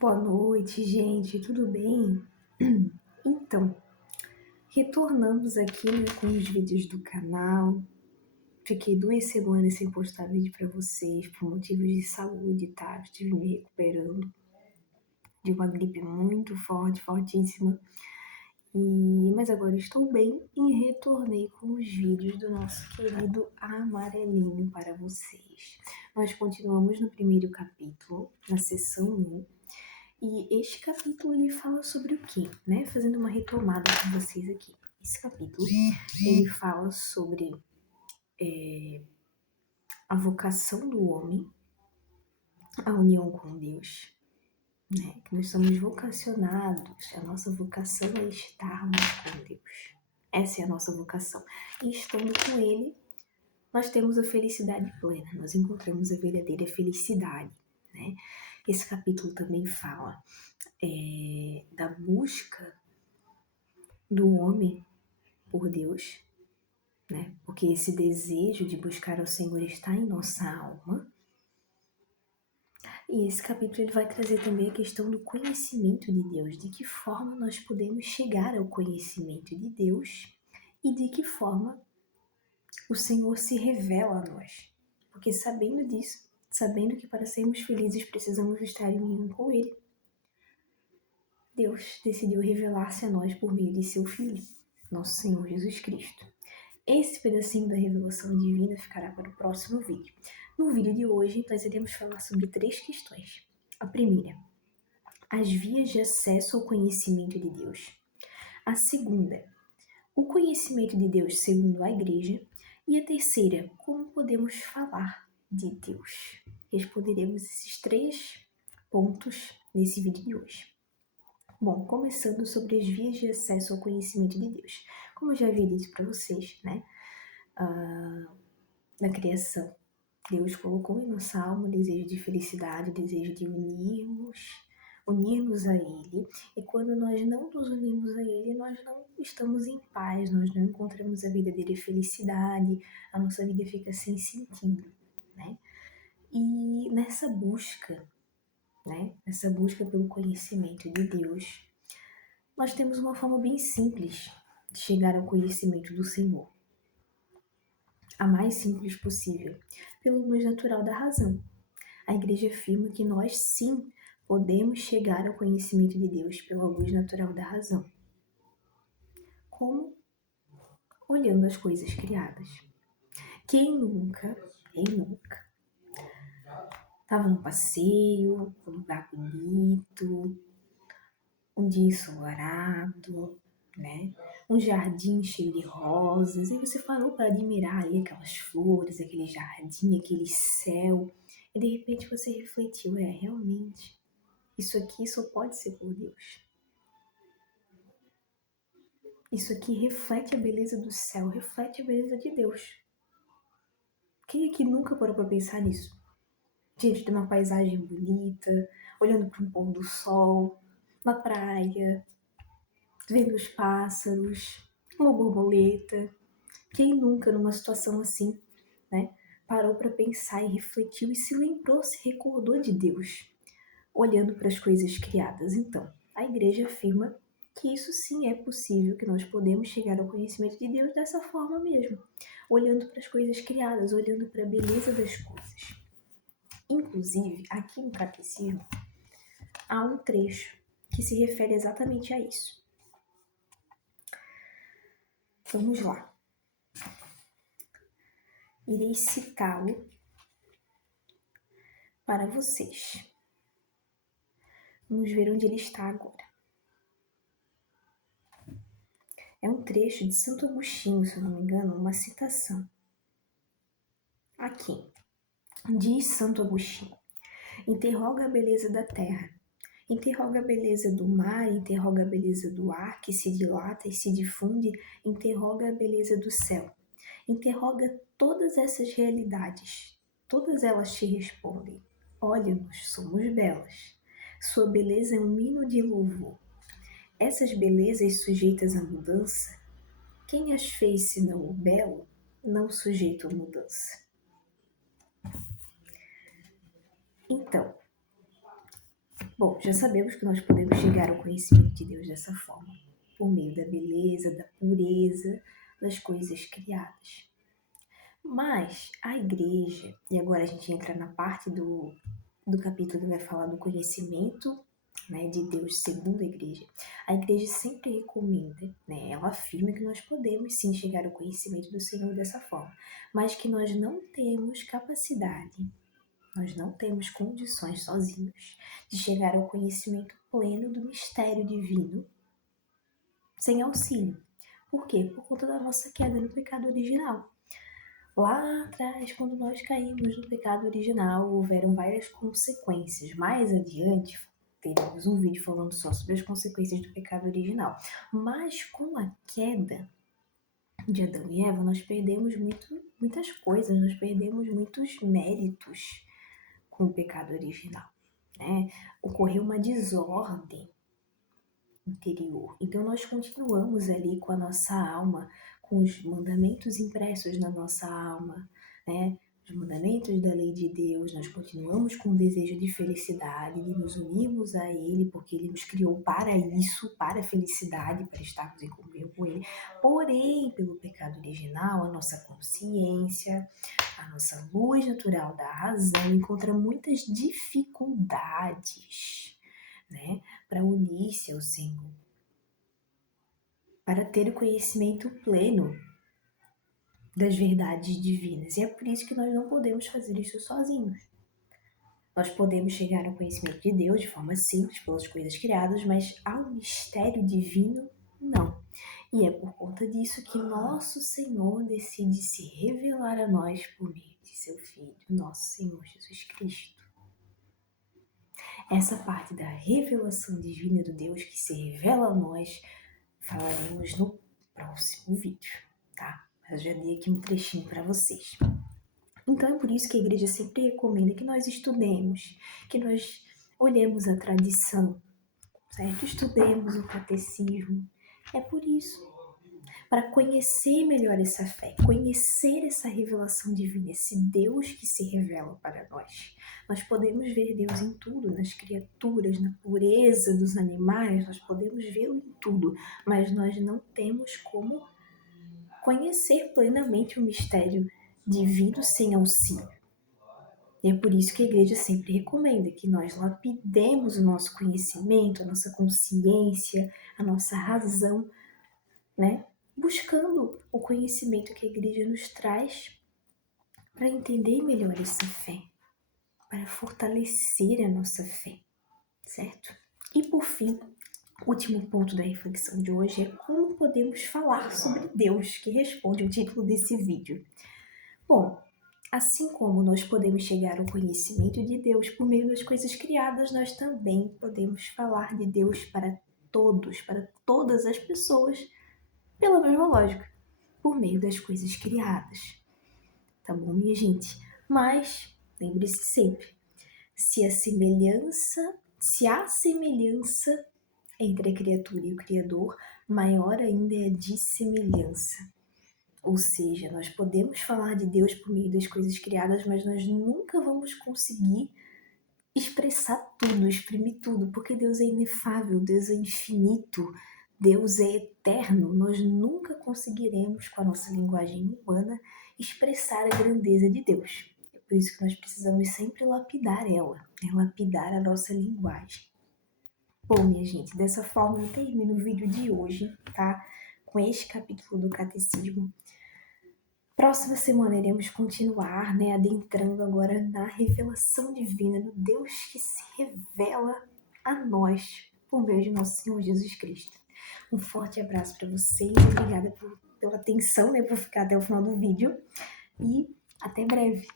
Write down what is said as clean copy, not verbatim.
Boa noite, gente, tudo bem? Então, retornamos aqui, né, com os vídeos do canal. Fiquei 2 semanas sem postar vídeo para vocês por motivos de saúde, tá? Estive me recuperando de uma gripe muito forte, fortíssima. Mas agora estou bem e retornei com os vídeos do nosso querido Amarelinho para vocês. Nós continuamos no primeiro capítulo, na seção 1. E este capítulo ele fala sobre o quê, né? Fazendo uma retomada com vocês aqui. Esse capítulo ele fala sobre a vocação do homem, a união com Deus, né? Que nós somos vocacionados, a nossa vocação é estarmos com Deus. Essa é a nossa vocação. E estando com Ele, nós temos a felicidade plena, nós encontramos a verdadeira felicidade, né? Esse capítulo também fala da busca do homem por Deus, né? Porque esse desejo de buscar ao Senhor está em nossa alma. E esse capítulo ele vai trazer também a questão do conhecimento de Deus, de que forma nós podemos chegar ao conhecimento de Deus e de que forma o Senhor se revela a nós. Porque sabendo disso, sabendo que para sermos felizes precisamos estar em união com Ele, Deus decidiu revelar-se a nós por meio de seu Filho, nosso Senhor Jesus Cristo. Esse pedacinho da revelação divina ficará para o próximo vídeo. No vídeo de hoje, nós iremos falar sobre 3 questões. A primeira, as vias de acesso ao conhecimento de Deus. A segunda, o conhecimento de Deus segundo a Igreja. E a terceira, como podemos falar de Deus. Responderemos esses 3 pontos nesse vídeo de hoje. Bom, começando sobre as vias de acesso ao conhecimento de Deus. Como eu já havia dito para vocês, né? Na criação, Deus colocou em nossa alma o desejo de felicidade, o desejo de unir-nos a Ele. E quando nós não nos unimos a Ele, nós não estamos em paz, nós não encontramos a verdadeira felicidade, a nossa vida fica sem sentido, né? E nessa busca, né? Nessa busca pelo conhecimento de Deus, nós temos uma forma bem simples de chegar ao conhecimento do Senhor. A mais simples possível, pelo luz natural da razão. A Igreja afirma que nós sim podemos chegar ao conhecimento de Deus pela luz natural da razão. Como? Olhando as coisas criadas. Quem nunca estava num passeio, num lugar bonito, um dia ensolarado, né? Um jardim cheio de rosas, e você parou para admirar ali aquelas flores, aquele jardim, aquele céu, e de repente você refletiu, realmente, isso aqui só pode ser por Deus. Isso aqui reflete a beleza do céu, reflete a beleza de Deus. Quem aqui nunca parou para pensar nisso? Diante de uma paisagem bonita, olhando para um pôr do sol, na praia, vendo os pássaros, uma borboleta. Quem nunca, numa situação assim, né, parou para pensar e refletiu e se lembrou, se recordou de Deus, olhando para as coisas criadas? Então, a Igreja afirma que isso sim é possível, que nós podemos chegar ao conhecimento de Deus dessa forma mesmo, olhando para as coisas criadas, olhando para a beleza das coisas. Inclusive, aqui no Catecismo, há um trecho que se refere exatamente a isso. Vamos lá. Irei citá-lo para vocês. Vamos ver onde ele está agora. É um trecho de Santo Agostinho, se eu não me engano, uma citação. Aqui, diz Santo Agostinho: interroga a beleza da terra, interroga a beleza do mar, interroga a beleza do ar que se dilata e se difunde, interroga a beleza do céu. Interroga todas essas realidades, todas elas te respondem: olha-nos, somos belas. Sua beleza é um hino de louvor. Essas belezas sujeitas à mudança, quem as fez senão o belo, não sujeito à mudança? Então, Bom, já sabemos que nós podemos chegar ao conhecimento de Deus dessa forma, por meio da beleza, da pureza das coisas criadas. Mas a igreja, e agora a gente entra na parte do capítulo que vai falar do conhecimento, né, de Deus segundo a igreja sempre recomenda, né, ela afirma que nós podemos sim chegar ao conhecimento do Senhor dessa forma, mas que nós não temos capacidade, nós não temos condições sozinhos de chegar ao conhecimento pleno do mistério divino sem auxílio. Por quê? Por conta da nossa queda no pecado original. Lá atrás, quando nós caímos no pecado original, houveram várias consequências. Mais adiante, teremos um vídeo falando só sobre as consequências do pecado original. Mas com a queda de Adão e Eva, nós perdemos muitas coisas, nós perdemos muitos méritos com o pecado original, né? Ocorreu uma desordem interior. Então nós continuamos ali com a nossa alma, com os mandamentos impressos na nossa alma, né? Os mandamentos da lei de Deus, nós continuamos com o desejo de felicidade, de nos unirmos a Ele, porque Ele nos criou para isso, para a felicidade, para estarmos em comunhão com Ele. Porém, pelo pecado original, a nossa consciência, a nossa luz natural da razão encontra muitas dificuldades, né, para unir-se ao Senhor, para ter o conhecimento pleno das verdades divinas. E é por isso que nós não podemos fazer isso sozinhos. Nós podemos chegar ao conhecimento de Deus de forma simples, pelas coisas criadas, mas ao mistério divino, não. E é por conta disso que nosso Senhor decide se revelar a nós por meio de seu Filho, nosso Senhor Jesus Cristo. Essa parte da revelação divina do Deus que se revela a nós, falaremos no próximo vídeo, tá? Eu já dei aqui um trechinho para vocês. Então é por isso que a igreja sempre recomenda que nós estudemos, que nós olhemos a tradição, certo? Estudemos o catecismo. É por isso, para conhecer melhor essa fé, conhecer essa revelação divina, esse Deus que se revela para nós. Nós podemos ver Deus em tudo, nas criaturas, na pureza dos animais, nós podemos vê-lo em tudo, mas nós não temos como conhecer plenamente o mistério divino sem auxílio. E é por isso que a igreja sempre recomenda que nós lapidemos o nosso conhecimento, a nossa consciência, a nossa razão, né? Buscando o conhecimento que a igreja nos traz para entender melhor essa fé, para fortalecer a nossa fé, certo? E por fim, o último ponto da reflexão de hoje é como podemos falar sobre Deus, que responde ao título desse vídeo. Bom, assim como nós podemos chegar ao conhecimento de Deus por meio das coisas criadas, nós também podemos falar de Deus para todos, para todas as pessoas, pela mesma lógica, por meio das coisas criadas. Tá bom, minha gente? Mas, lembre-se sempre, se a semelhança entre a criatura e o Criador, maior ainda é a dissemelhança. Ou seja, nós podemos falar de Deus por meio das coisas criadas, mas nós nunca vamos conseguir expressar tudo, exprimir tudo, porque Deus é inefável, Deus é infinito, Deus é eterno. Nós nunca conseguiremos, com a nossa linguagem humana, expressar a grandeza de Deus. É por isso que nós precisamos sempre lapidar ela, né? Lapidar a nossa linguagem. Bom, minha gente, dessa forma eu termino o vídeo de hoje, tá? Com este capítulo do Catecismo. Próxima semana iremos continuar, né, adentrando agora na revelação divina, no Deus que se revela a nós por meio de nosso Senhor Jesus Cristo. Um forte abraço para vocês, obrigada pela atenção, né, por ficar até o final do vídeo e até breve.